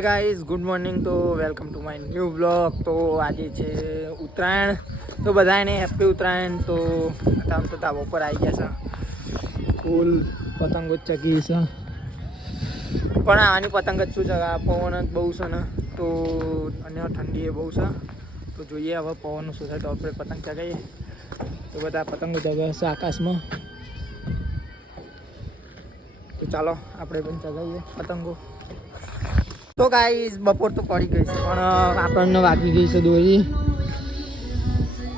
Guys good morning તો welcome to my new blog. તો આજે છે ઉત્તરાયણ, તો બધાને હેપી ઉત્તરાયણ. તો આમ તો ધાબા ઉપર આવી ગયા છે, ફૂલ પતંગો ચગી છે, પણ આની પતંગ જ શું ચગા, પવન જ બહુ છે ને, તો અને ઠંડી એ બહુ છે. તો જોઈએ હવે પવનનું શું થાય તો આપણે પતંગ ચગાવીએ. તો બધા પતંગો ચગાવે છે આકાશમાં, તો ચાલો આપણે પણ ચગાવીએ પતંગો. તો ગાઈસ બપોર તો પડી ગઈ છે, પણ આપણને વાગી ગઈ છે દોરી,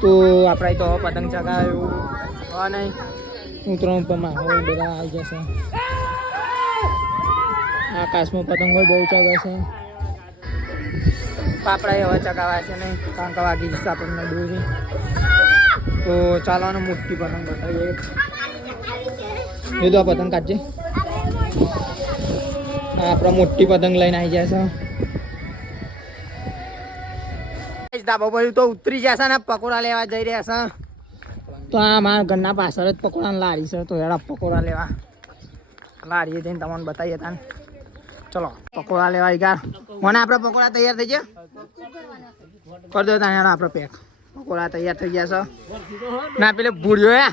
તો આપણે તો પતંગ ચગાવ્યું હા નહીં. ઉત્તરાયણ પર માહોલ બધા આવી જશે, આકાશમાં પતંગો બહુ ચગે છે, આપણે હવે ચગાવ્યા છે નહીં, કારણ કે વાગી જશે આપણને દોરી. તો ચાલો ને મોટી પતંગ બતાવીએ. એ તો આ પતંગ કાઢજે, આપણે મોટી પતંગ લઈને આવી જાય છે. ધાબા પર તો ઉતરી જશે ને પકોડા લેવા જઈ રહ્યા છે. તો આ મારા ઘરના પાછળ જ પકોડાની લારી છે, તો હેડા પકોડા લેવા લારીએ જઈને તમને બતાવીએ તાન. ચલો પકોડા લેવા યાર, મને આપણે પકોડા તૈયાર થઈ ગયા કરી દો ત્યાં આપણે પેક. પકોડા તૈયાર થઈ ગયા છે ના, પેલે ભૂડ્યો હે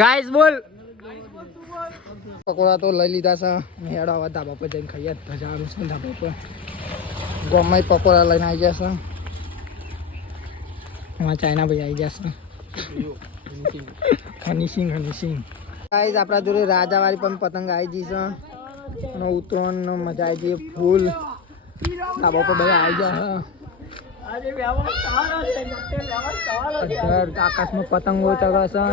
ગાઈસ બોલ. પકોડા તો લઈ લીધા છે, હેડો હવે ધાબા પર જઈને ખાઈએ. ધજારું છે ધાબા પર, ગમે પકોડા લઈને આવી જશે. એમાં ચાઇના ભાઈ આવી જશે, હનીસિંગ ગાઈસ. આપણા જોડે રાજાવાળી પણ પતંગ આવી જઈ છે, અને ઉત્તરાયણનો મજા આવી જઈએ ફૂલ. ધાબા પર બધા આવી ગયા છે, આકાશમાં પતંગો ચગાવશે.